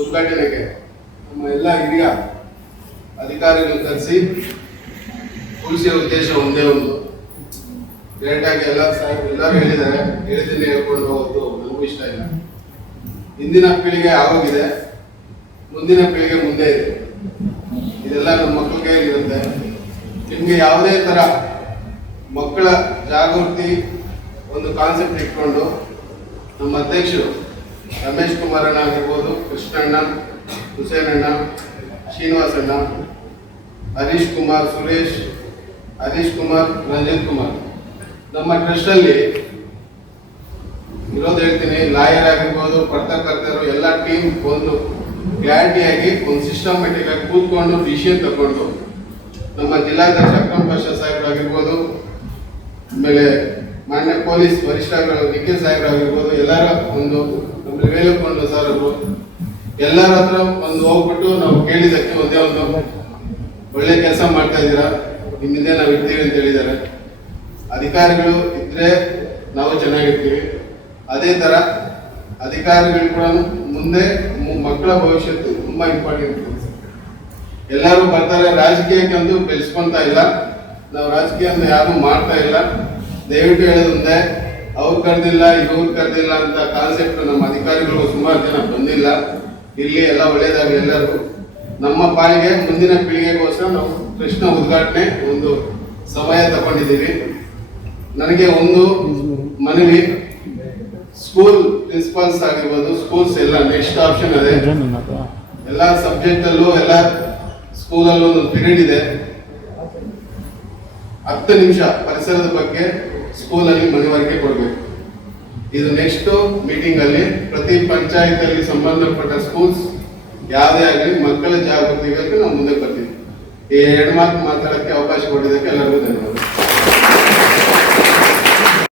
ಉದ್ಘಾಟನೆಗೆ ನಮ್ಮ ಎಲ್ಲ ಹಿರಿಯ ಅಧಿಕಾರಿಗಳನ್ನು ಕರೆಸಿ ಉಳಿಸಿದ ಉದ್ದೇಶ ಒಂದೇ ಒಂದು. ಡೈರೆಕ್ಟಾಗಿ ಎಲ್ಲ ಸಾಹೇಬ್ ಎಲ್ಲರೂ ಹೇಳಿದ್ದಾರೆ. ಹೇಳ್ತೀನಿ ಹೇಳ್ಕೊಂಡು ಹೋಗೋದು ನನಗೂ ಇಷ್ಟ ಇಲ್ಲ. ಹಿಂದಿನ ಪೀಳಿಗೆ ಆಗೋಗಿದೆ. ಮುಂದಿನ ಪೀಳಿಗೆ ಮುಂದೆ ಇದೆ. ಇದೆಲ್ಲ ನಮ್ಮ ಮಕ್ಕಳ ಕೈಯಲ್ಲಿರುತ್ತೆ ನಿಮಗೆ ಯಾವುದೇ ಥರ ಮಕ್ಕಳ ಜಾಗೃತಿ ಒಂದು ಕಾನ್ಸೆಪ್ಟ್ ಇಟ್ಕೊಂಡು ನಮ್ಮ ಅಧ್ಯಕ್ಷರು ರಮೇಶ್ ಕುಮಾರ್ ಅಣ್ಣ ಆಗಿರ್ಬೋದು, ಕೃಷ್ಣಣ್ಣ, ಹುಸೇನಣ್ಣ ಶ್ರೀನಿವಾಸ್ ಅಣ್ಣ ಹರೀಶ್ ಕುಮಾರ್, ಸುರೇಶ್, ಹರೀಶ್ ಕುಮಾರ್, ರಂಜಿತ್ ಕುಮಾರ್. ನಮ್ಮ ಟ್ರಸ್ಟಲ್ಲಿ ಇರೋದು ಹೇಳ್ತೀನಿ, ಲಾಯರ್ ಆಗಿರ್ಬೋದು ಪತ್ರಕರ್ತರು ಎಲ್ಲ ಟೀಮ್ ಒಂದು ಕ್ಲಾರಿಟಿಯಾಗಿ ಒಂದು ಸಿಸ್ಟಮೆಟಿಕ್ ಆಗಿ ಕೂತ್ಕೊಂಡು ಡಿಸಿಷನ್ ತಗೊಂಡು, ನಮ್ಮ ಜಿಲ್ಲಾಧ್ಯಕ್ಷ ಅಕ್ರಮ್ ಪಾಷಾ ಸಾಹೇಬ್ರು ಆಗಿರ್ಬೋದು, ಆಮೇಲೆ ಮಾನ್ಯ ಪೊಲೀಸ್ ವರಿಷ್ಠರು ನಿಖಿಲ್ ಸಾಹೇಬ್ರು ಆಗಿರ್ಬೋದು ಎಲ್ಲರ ಒಂದು ಆಮೇಲೆ ವೇಲುಕೊಂಡು ಸರ್ ಅವರು. ಎಲ್ಲರ ಹತ್ರ ಒಂದು ಹೋಗ್ಬಿಟ್ಟು ನಾವು ಕೇಳಿದ್ದಕ್ಕೆ ಒಂದೇ ಒಂದು ಒಳ್ಳೆ ಕೆಲಸ ಮಾಡ್ತಾ ಇದ್ದೀರಾ? ನಿಮ್ಮಿಂದ ನಾವು ಇರ್ತೀವಿ ಅಂತ ಹೇಳಿದ್ದಾರೆ. ಅಧಿಕಾರಿಗಳು ಇದ್ರೆ ನಾವು ಚೆನ್ನಾಗಿರ್ತೀವಿ. ಅದೇ ತರ ಅಧಿಕಾರಿಗಳು ಕೂಡ ಮುಂದೆ ಮಕ್ಕಳ ಭವಿಷ್ಯತ್ತು ತುಂಬಾ ಇಂಪಾರ್ಟೆಂಟ್ ಎಲ್ಲರೂ ಬರ್ತಾರೆ. ರಾಜಕೀಯಕ್ಕೆ ಅಂತೂ ಬೆಳೆಸ್ಕೊಂತ ಇಲ್ಲ. ನಾವು ರಾಜಕೀಯ ಯಾರು ಮಾಡ್ತಾ ಇಲ್ಲ. ದಯವಿಟ್ಟು ಹೇಳೋದಂತೆ, ಅವ್ರು ಕರೆದಿಲ್ಲ, ಇವ್ರು ಕರೆದಿಲ್ಲ ಅಂತ ಕಾನ್ಸೆಪ್ಟ್ ನಮ್ಮ ಅಧಿಕಾರಿಗಳು ಸುಮಾರು ಜನ ಬಂದಿಲ್ಲ. ಇಲ್ಲಿ ಎಲ್ಲ ಒಳ್ಳೆಯದಾಗಲಿ ಎಲ್ಲರಿಗೂ. ನಮ್ಮ ಪಾಲಿಗೆ ಮುಂದಿನ ಪೀಳಿಗೆಗೋಸ್ಕರ ನಾವು ಕೃಷ್ಣ ಉದ್ಘಾಟನೆ ಒಂದು ಸಮಯ ತಗೊಂಡಿದ್ದೀವಿ. ನನಗೆ ಒಂದು ಮನವಿ ಸ್ಕೂಲ್ ಪ್ರಿನ್ಸಿಪಾಲ್ಸ್ ಆಗಿರ್ಬೋದು, ಸ್ಕೂಲ್ಸ್ ಎಲ್ಲ ನೆಕ್ಸ್ಟ್ ಆಪ್ಷನ್ ಅದೇ. ಎಲ್ಲ ಸಬ್ಜೆಕ್ಟಲ್ಲೂ, ಎಲ್ಲ ಸ್ಕೂಲಲ್ಲೂ ಒಂದು ಪಿರಿಯಡ್ ಇದೆ. ಹತ್ತು ನಿಮಿಷ ಪರಿಸರದ ಬಗ್ಗೆ ಸ್ಕೂಲಲ್ಲಿ ಮನವರಿಕೆ ಕೊಡಬೇಕು. ಇದು ನೆಕ್ಸ್ಟ್ ಮೀಟಿಂಗ್ ಅಲ್ಲಿ ಪ್ರತಿ ಪಂಚಾಯತ್ ಅಲ್ಲಿ ಸಂಬಂಧಪಟ್ಟ ಸ್ಕೂಲ್ಸ್ ಯಾವುದೇ ಆಗಲಿ ಮಕ್ಕಳ ಜಾಗೃತಿಗಾಗಿ ನಾವು ಮುಂದೆ ಬರ್ತೀವಿ. ಈ ಎರಡು ಮಾತು ಮಾತಾಡಕ್ಕೆ ಅವಕಾಶ ಕೊಟ್ಟಿದ್ದಕ್ಕೆ ಎಲ್ಲರಿಗೂ